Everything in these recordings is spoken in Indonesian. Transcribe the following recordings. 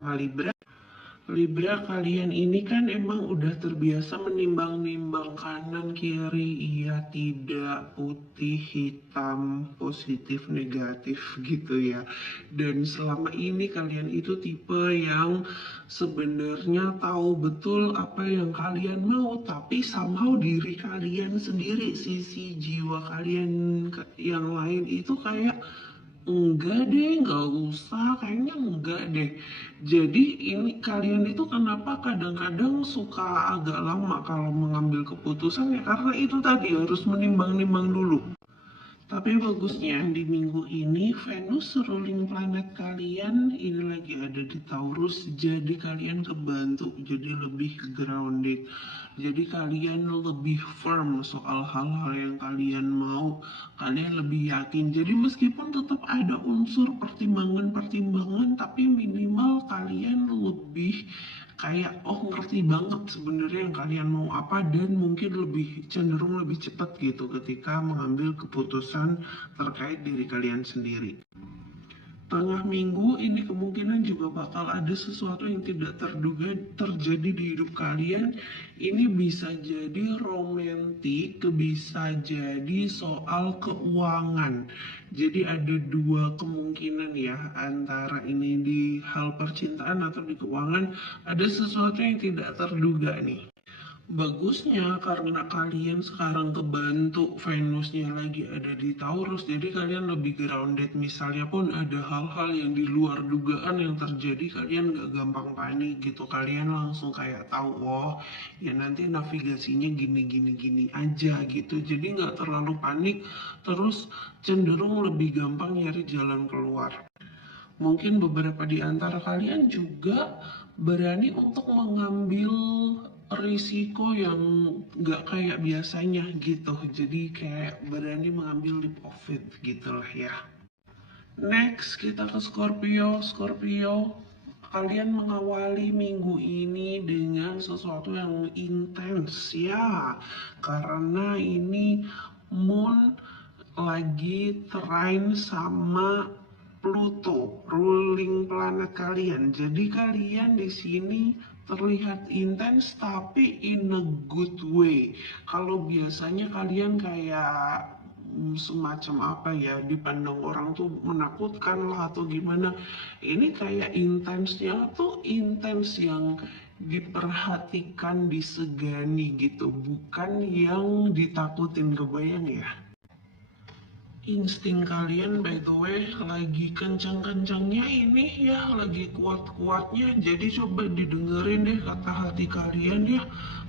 Libra. Libra, kalian ini kan emang udah terbiasa menimbang-nimbang kanan kiri, iya tidak, putih hitam, positif negatif gitu ya. Dan selama ini kalian itu tipe yang sebenarnya tahu betul apa yang kalian mau, tapi somehow diri kalian sendiri, sisi jiwa kalian yang lain itu kayak enggak deh, nggak usah, kayaknya enggak deh. Jadi ini kalian itu kenapa kadang-kadang suka agak lama kalau mengambil keputusan ya karena itu tadi harus menimbang-nimbang dulu. Tapi bagusnya di minggu ini Venus ruling planet kalian ini lagi ada di Taurus, jadi kalian kebantu jadi lebih grounded. Jadi kalian lebih firm soal hal-hal yang kalian mau, kalian lebih yakin. Jadi meskipun tetap ada unsur pertimbangan-pertimbangan, tapi minimal kalian lebih kayak ngerti banget sebenarnya yang kalian mau apa dan mungkin lebih cenderung lebih cepat gitu ketika mengambil keputusan terkait diri kalian sendiri. Tengah minggu ini kemungkinan juga bakal ada sesuatu yang tidak terduga terjadi di hidup kalian. Ini bisa jadi romantik, bisa jadi soal keuangan. Jadi ada dua kemungkinan ya, antara ini di hal percintaan atau di keuangan, ada sesuatu yang tidak terduga nih. Bagusnya karena kalian sekarang kebantu Venusnya lagi ada di Taurus, jadi kalian lebih grounded. Misalnya pun ada hal-hal yang di luar dugaan yang terjadi, kalian gak gampang panik gitu. Kalian langsung kayak tahu, oh ya nanti navigasinya gini-gini aja gitu. Jadi gak terlalu panik, terus cenderung lebih gampang nyari jalan keluar. Mungkin beberapa di antara kalian juga berani untuk mengambil risiko yang nggak kayak biasanya gitu. Jadi kayak berani mengambil leap of faith gitu lah ya. Next kita ke Scorpio. Scorpio, kalian mengawali minggu ini dengan sesuatu yang intens ya. Karena ini Moon lagi trine sama Pluto, ruling planet kalian. Jadi kalian di sini terlihat intens tapi in a good way. Kalau biasanya kalian kayak semacam apa ya, dipandang orang tuh menakutkan lah atau gimana, ini kayak intensnya tuh intens yang diperhatikan, disegani gitu, bukan yang ditakutin. Kebayang ya? Insting kalian by the way lagi kencang-kencangnya ini ya, lagi kuat-kuatnya. Jadi coba didengerin deh kata hati kalian ya,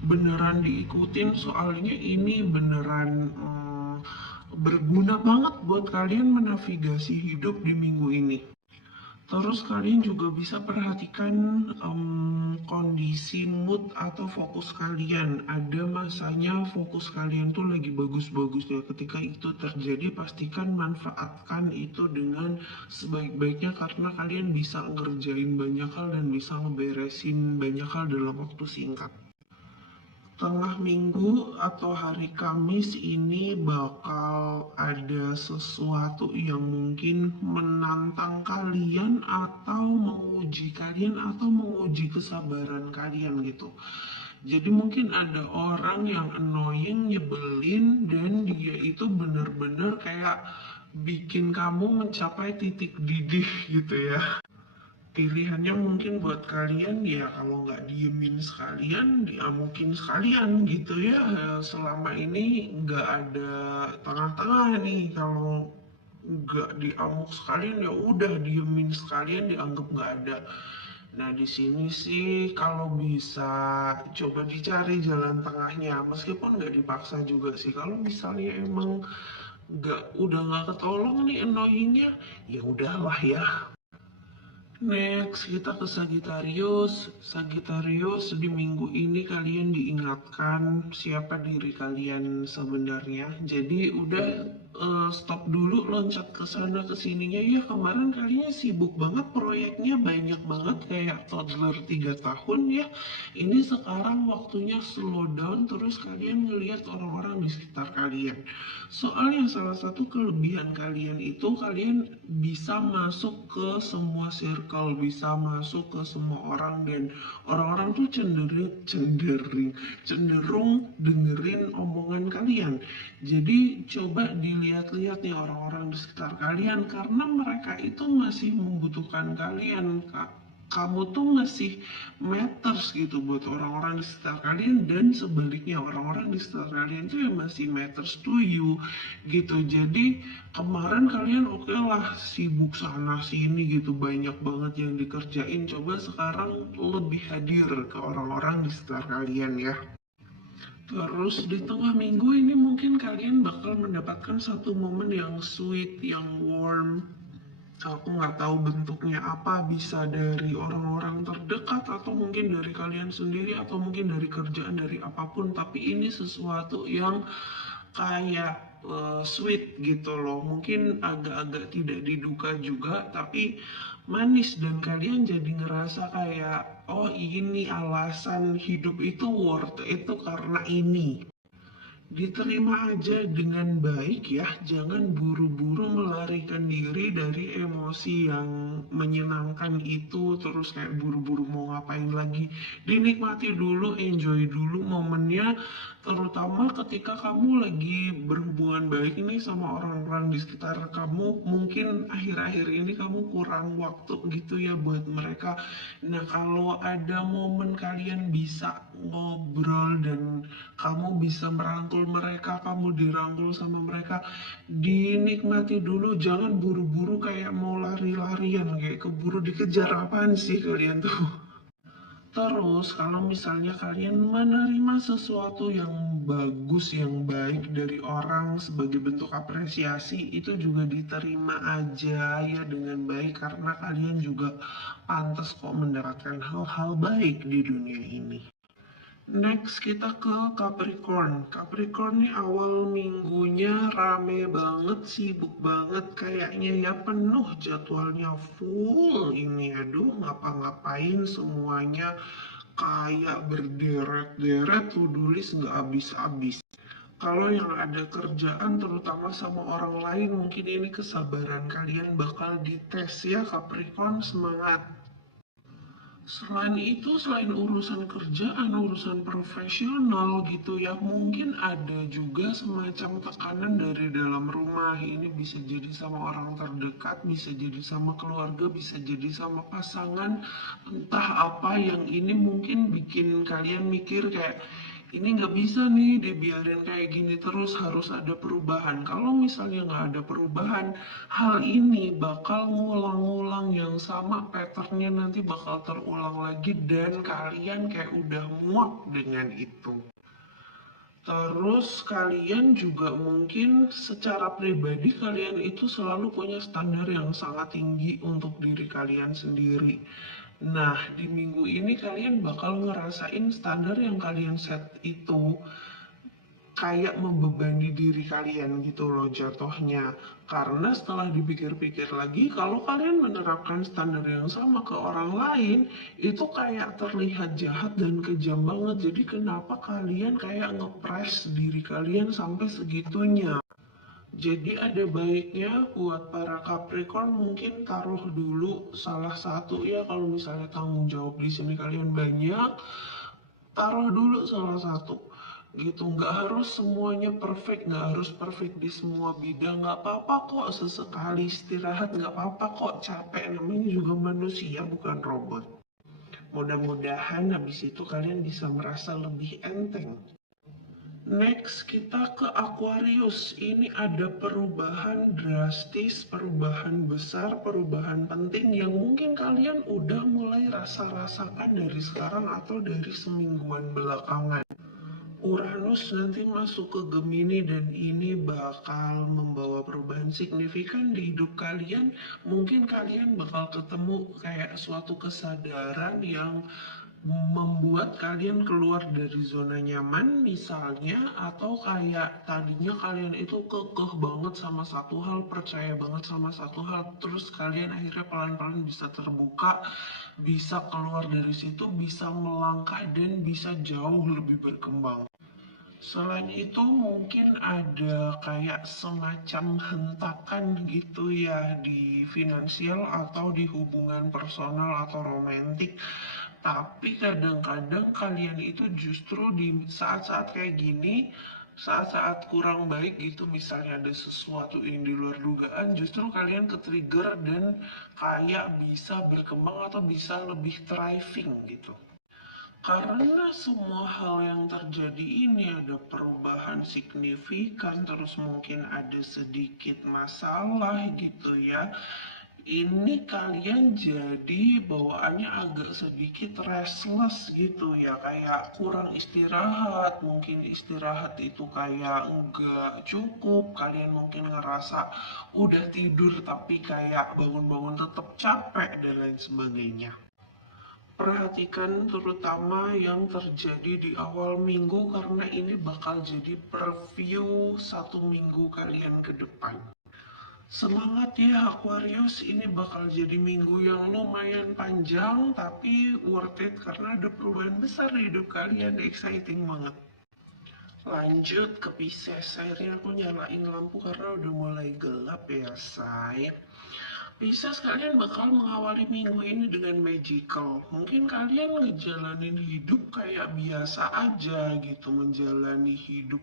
beneran diikutin soalnya ini beneran berguna banget buat kalian menavigasi hidup di minggu ini. Terus kalian juga bisa perhatikan kondisi mood atau fokus kalian. Ada masanya fokus kalian tuh lagi bagus-bagusnya. Ketika itu terjadi, pastikan manfaatkan itu dengan sebaik-baiknya karena kalian bisa ngerjain banyak hal dan bisa ngeberesin banyak hal dalam waktu singkat. Tengah minggu atau hari Kamis ini bakal ada sesuatu yang mungkin menantang kalian atau menguji kalian atau menguji kesabaran kalian gitu. Jadi mungkin ada orang yang annoying, nyebelin, dan dia itu bener-bener kayak bikin kamu mencapai titik didih gitu ya. Pilihannya mungkin buat kalian ya kalau nggak diemin sekalian, diamukin sekalian gitu ya. Selama ini nggak ada tengah-tengah nih. Kalau nggak diamuk sekalian ya udah diemin sekalian, dianggap nggak ada. Nah di sini sih kalau bisa coba dicari jalan tengahnya, meskipun nggak dipaksa juga sih. Kalau misalnya emang udah nggak ketolong nih annoyingnya, ya udahlah ya. Next, kita ke Sagittarius. Sagittarius, di minggu ini kalian diingatkan siapa diri kalian sebenarnya. Jadi udah stop dulu loncat ke sana ke sininya. Ya kemarin kalian sibuk banget proyeknya banyak banget kayak toddler 3 tahun ya. Ini sekarang waktunya slow down terus kalian ngelihat orang-orang di sekitar kalian. Soalnya salah satu kelebihan kalian itu kalian bisa masuk ke semua circle, bisa masuk ke semua orang dan orang-orang tuh cenderung dengerin omongan kalian. Jadi coba dilihat-lihat nih orang-orang di sekitar kalian karena mereka itu masih membutuhkan kalian, Kak. Kamu tuh masih matters gitu buat orang-orang di sekitar kalian dan sebaliknya orang-orang di sekitar kalian tuh yang masih matters to you gitu. Jadi kemarin kalian oke lah sibuk sana sini gitu banyak banget yang dikerjain. Coba sekarang lebih hadir ke orang-orang di sekitar kalian ya. Terus di tengah minggu ini mungkin kalian bakal mendapatkan satu momen yang sweet, yang warm. Aku nggak tahu bentuknya apa, bisa dari orang-orang terdekat atau mungkin dari kalian sendiri atau mungkin dari kerjaan, dari apapun. Tapi ini sesuatu yang kayak sweet gitu loh. Mungkin agak-agak tidak diduga juga, tapi manis dan kalian jadi ngerasa kayak oh ini alasan hidup itu worth itu karena ini. Diterima aja dengan baik ya, jangan buru-buru melarikan diri dari emosi yang menyenangkan itu, terus kayak buru-buru mau ngapain lagi. Dinikmati dulu, enjoy dulu momennya, terutama ketika kamu lagi berhubungan baik ini sama orang-orang di sekitar kamu, mungkin akhir-akhir ini kamu kurang waktu gitu ya buat mereka. Nah, kalau ada momen kalian bisa ngobrol dan kamu bisa merangkul mereka, kamu dirangkul sama mereka, dinikmati dulu, jangan buru-buru kayak mau lari-larian, kayak keburu dikejar apaan sih kalian tuh. Terus kalau misalnya kalian menerima sesuatu yang bagus, yang baik dari orang sebagai bentuk apresiasi, itu juga diterima aja ya dengan baik karena kalian juga pantas kok mendapatkan hal-hal baik di dunia ini. Next kita ke Capricorn. Capricorn nih awal minggunya rame banget, sibuk banget kayaknya ya penuh jadwalnya full ini aduh ngapa-ngapain semuanya kayak berderet-deret to-do list nggak habis-habis. Kalau yang ada kerjaan terutama sama orang lain mungkin ini kesabaran kalian bakal dites ya Capricorn semangat. Selain itu, selain urusan kerjaan, urusan profesional gitu ya, mungkin ada juga semacam tekanan dari dalam rumah. Ini bisa jadi sama orang terdekat, bisa jadi sama keluarga, bisa jadi sama pasangan. Entah apa yang ini mungkin bikin kalian mikir kayak, ini nggak bisa nih dibiarin kayak gini terus harus ada perubahan. Kalau misalnya nggak ada perubahan, hal ini bakal ngulang-ngulang yang sama patternnya nanti bakal terulang lagi dan kalian kayak udah muak dengan itu. Terus kalian juga mungkin secara pribadi kalian itu selalu punya standar yang sangat tinggi untuk diri kalian sendiri. Nah, di minggu ini kalian bakal ngerasain standar yang kalian set itu kayak membebani diri kalian gitu loh jatuhnya. Karena setelah dipikir-pikir lagi, kalau kalian menerapkan standar yang sama ke orang lain, itu kayak terlihat jahat dan kejam banget. Jadi kenapa kalian kayak ngepres diri kalian sampai segitunya? Jadi ada baiknya buat para Capricorn mungkin taruh dulu salah satu ya kalau misalnya tanggung jawab di sini kalian banyak, taruh dulu salah satu gitu. Nggak harus semuanya perfect, nggak harus perfect di semua bidang, nggak apa-apa kok sesekali istirahat, nggak apa-apa kok capek, namanya juga manusia bukan robot. Mudah-mudahan habis itu kalian bisa merasa lebih enteng. Next kita ke Aquarius. Ini ada perubahan drastis, perubahan besar, perubahan penting yang mungkin kalian udah mulai rasa-rasakan dari sekarang atau dari semingguan belakangan. Uranus nanti masuk ke Gemini dan ini bakal membawa perubahan signifikan di hidup kalian. Mungkin kalian bakal ketemu kayak suatu kesadaran yang membuat kalian keluar dari zona nyaman misalnya, atau kayak tadinya kalian itu kekeh banget sama satu hal, percaya banget sama satu hal, terus kalian akhirnya pelan-pelan bisa terbuka, bisa keluar dari situ, bisa melangkah dan bisa jauh lebih berkembang. Selain itu mungkin ada kayak semacam hentakan gitu ya di finansial atau di hubungan personal atau romantik. Tapi kadang-kadang kalian itu justru di saat-saat kayak gini, saat-saat kurang baik gitu, misalnya ada sesuatu yang di luar dugaan, justru kalian ke-trigger dan kayak bisa berkembang atau bisa lebih thriving gitu. Karena semua hal yang terjadi ini ada perubahan signifikan, terus mungkin ada sedikit masalah gitu ya. Ini kalian jadi bawaannya agak sedikit restless gitu ya, kayak kurang istirahat. Mungkin istirahat itu kayak enggak cukup, kalian mungkin ngerasa udah tidur tapi kayak bangun-bangun tetap capek dan lain sebagainya. Perhatikan terutama yang terjadi di awal minggu karena ini bakal jadi preview 1 minggu kalian ke depan. Semangat ya Aquarius, ini bakal jadi minggu yang lumayan panjang tapi worth it karena ada perubahan besar di hidup kalian, exciting banget. Lanjut ke Pisces, akhirnya aku nyalain lampu karena udah mulai gelap ya say. Pisces, kalian bakal mengawali minggu ini dengan magical. Mungkin kalian ngejalanin hidup kayak biasa aja gitu, menjalani hidup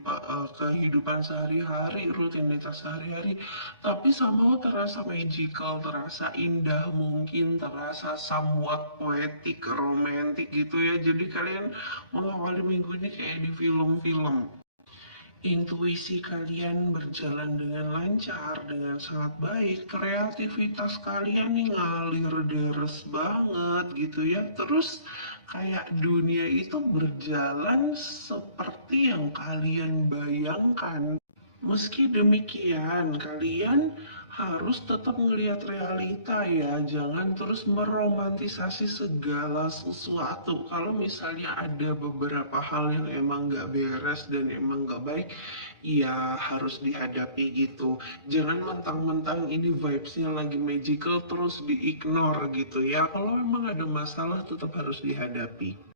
kehidupan sehari-hari, rutinitas sehari-hari. Tapi somehow terasa magical, terasa indah, mungkin terasa somewhat poetic, romantic gitu ya. Jadi kalian mengawali minggu ini kayak di film-film. Intuisi kalian berjalan dengan lancar, dengan sangat baik. Kreativitas kalian nih ngalir deres banget gitu ya. Terus kayak dunia itu berjalan seperti yang kalian bayangkan. Meski demikian, kalian harus tetap melihat realita ya, jangan terus meromantisasi segala sesuatu. Kalau misalnya ada beberapa hal yang emang gak beres dan emang gak baik, ya harus dihadapi gitu. Jangan mentang-mentang ini vibesnya lagi magical terus di-ignore gitu ya. Kalau emang ada masalah tetap harus dihadapi.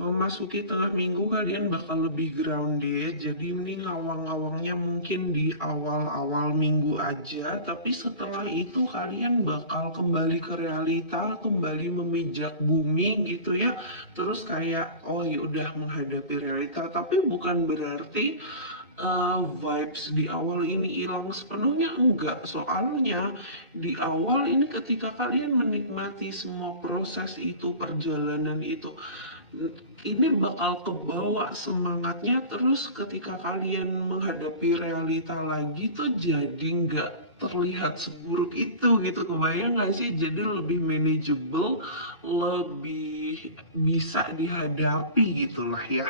Memasuki tengah minggu kalian bakal lebih grounded, jadi ini ngawang-ngawangnya mungkin di awal-awal minggu aja, tapi setelah itu kalian bakal kembali ke realita, kembali memijak bumi gitu ya, terus kayak oh ya udah menghadapi realita, tapi bukan berarti vibes di awal ini hilang sepenuhnya, enggak. Soalnya di awal ini ketika kalian menikmati semua proses itu, perjalanan itu, ini bakal kebawa semangatnya, terus ketika kalian menghadapi realita lagi tuh jadi nggak terlihat seburuk itu gitu. Kebayang nggak sih, jadi lebih manageable, lebih bisa dihadapi gitulah ya.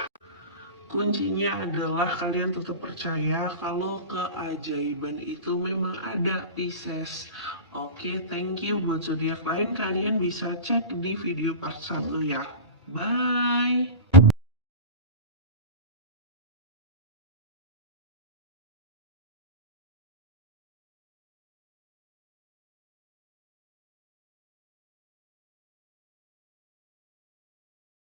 Kuncinya adalah kalian tetap percaya kalau keajaiban itu memang ada, Pisces. Oke, thank you. Buat zodiak lain kalian bisa cek di video part 1 ya. Bye.